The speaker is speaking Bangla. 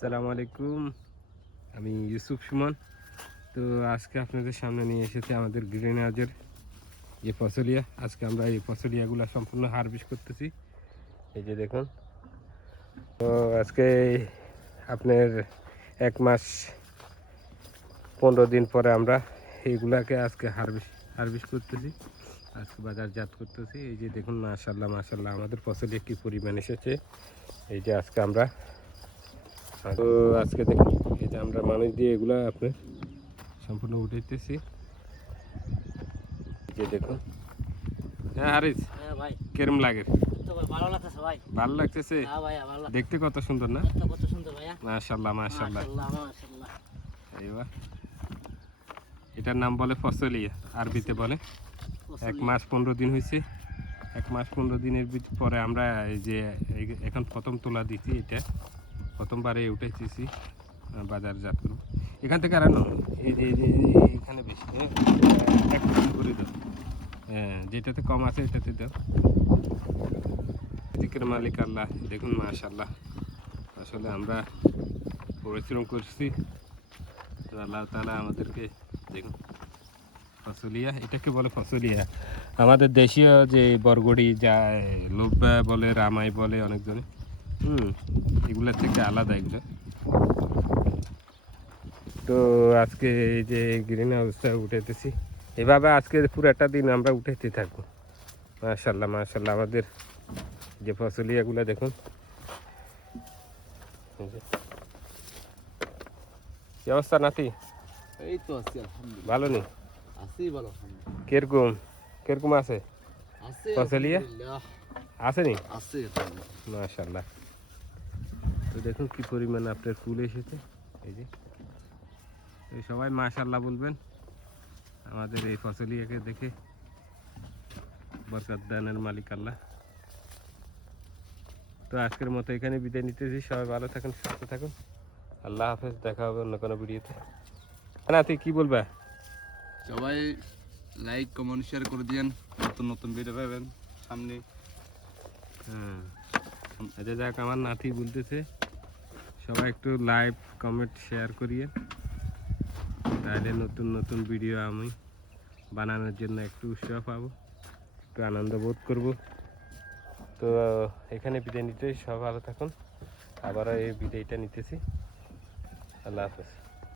আসসালামু আলাইকুম। আমি ইউসুফ সুমন। তো আজকে আপনাদের সামনে নিয়ে এসেছি আমাদের গ্রিন হাউজের যে ফসলিয়া। আজকে আমরা এই ফসলিয়াগুলো সম্পূর্ণ হারভেস্ট করতেছি। এই যে দেখুন, তো আজকে আপনার 1 মাস 15 দিন পরে আমরা এইগুলাকে আজকে হারভেস্ট করতেছি, আজকে বাজারজাত করতেছি। এই যে দেখুন, মাশাল্লাহ মাশাল্লাহ আমাদের ফসলিয়া কী পরিমাণ এসেছে। এই যে আজকে আমরা তো আজকে দেখুন, এই যে আমরা মানুষ দিয়ে এগুলা আপনার সম্পূর্ণ উঠাইতেছি। যে দেখুন, হ্যাঁ হারিস, হ্যাঁ ভাই, কেরম লাগে? তো ভাই ভালো লাগতেছে ভাই। ভালো লাগতেছে? হ্যাঁ ভাই, ভালো লাগতেছে। দেখতে কত সুন্দর না? দেখতে কত সুন্দর ভাইয়া। মাশাআল্লাহ মাশাআল্লাহ মাশাআল্লাহ মাশাআল্লাহ। এইবা এটার নাম বলে ফসলিয়া, আরবিতে বলে। 1 মাস 15 দিন হয়েছে। 1 মাস 15 দিনের পরে আমরা এই যে এখন প্রথম তোলা দিচ্ছি। এটা প্রথমবারে উঠাইতেছি, বাজারজাত করব। এখান থেকে আর আনো, এই যে এখানে বেশি, হ্যাঁ এক টুকরো করে দাও। হ্যাঁ, যেটাতে কম আছে এটাতে দাও। জিকের মালিক আল্লাহ। দেখুন মাশাআল্লাহ, আসলে আমরা পরিশ্রম করছি, তো আল্লাহ তাআলা আমাদেরকে দেখুন ফসলিয়া, এটাকে বলে ফসলিয়া। আমাদের দেশীয় যে বরগড়ি, যা লোব্বা বলে, রামাই বলে অনেকজনে, এগুলোর থেকে আলাদা এগুলো। তো আজকে এই যে গ্রিন হাউসটা উঠাইতেছি, এভাবে আজকে পুরোটা দিন আমরা উঠাইতে থাকবো। মাশাআল্লাহ মাশাআল্লাহ আমাদের যে ফসলিয়াগুলো দেখুন। কি অবস্থা নাতি? এই তো আছি আলহামদুলিল্লাহ। ভালো নেই? আছি ভালো আলহামদুলিল্লাহ। কিরকম কিরকম আছে আছে ফসলিয়া? আলহামদুলিল্লাহ। আছে নি? আছে। মাশাআল্লাহ। তো দেখুন কি পরিমাণ আপনার ফুল এসেছে। এই যে সবাই মাশাআল্লাহ বলবেন আমাদের এই ফসলিয়াকে দেখে। বরকত দানের মালিক আল্লাহ। তো আজকের মতো এখানে বিদায় নিতেছি। সবাই ভালো থাকুন, সুস্থ থাকুন। আল্লাহ হাফেজ। দেখা হবে অন্য কোনো ভিডিওতে। না তুই কি বলবা? সবাই লাইক কমেন্ট শেয়ার করে দিয়েন, নতুন নতুন ভিডিও পাবেন সামনে। হ্যাঁ, এটা যাক আমার নাতি বলতেছে সবাই একটু লাইক কমেন্ট শেয়ার করিয়ে, তাহলে নতুন নতুন ভিডিও আমি বানানোর জন্য একটু উৎসাহ পাবো, একটু আনন্দ বোধ করব। তো এখানে বিদায় নিতে সব ভালো থাকুন। আবারও এই বিদায়টা নিতেছি। আল্লাহ হাফেজ।